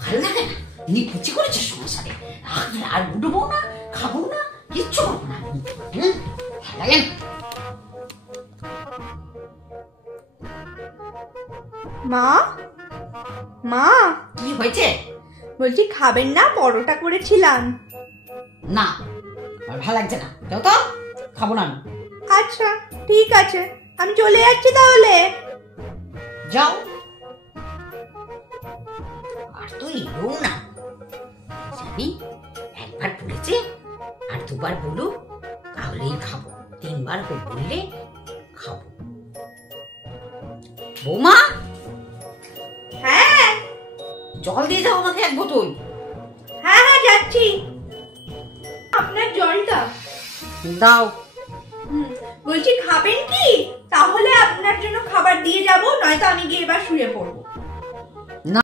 ভালো লাগে না, নিকুচি করেছে সংসারে। আর উঠবো না, খাবো না, কিচ্ছু করবো না। ভালো লাগে না। মা, মা, কি হয়েছে? বলছি খাবেন না? পরোটা করেছিলাম। না, আমার ভালো লাগছে না, যাও তো, খাবো না আমি। আচ্ছা ঠিক আছে, আমি চলে যাচ্ছি তাহলে। যাও। আর তো এলো না। জানি একবার বলেছে, আর দুবার বলুক তাহলেই খাবো, তিনবার বললে খাবো। বৌমা, হ্যাঁ জল দিয়ে যাও আমাকে এক বোতল। হ্যাঁ হ্যাঁ যাচ্ছি। আপনার জলটা দাও। বলছি খাবেন কি? তাহলে আপনার জন্য খাবার দিয়ে যাব, নয়তো আমি গিয়ে এবার শুয়ে পড়বো।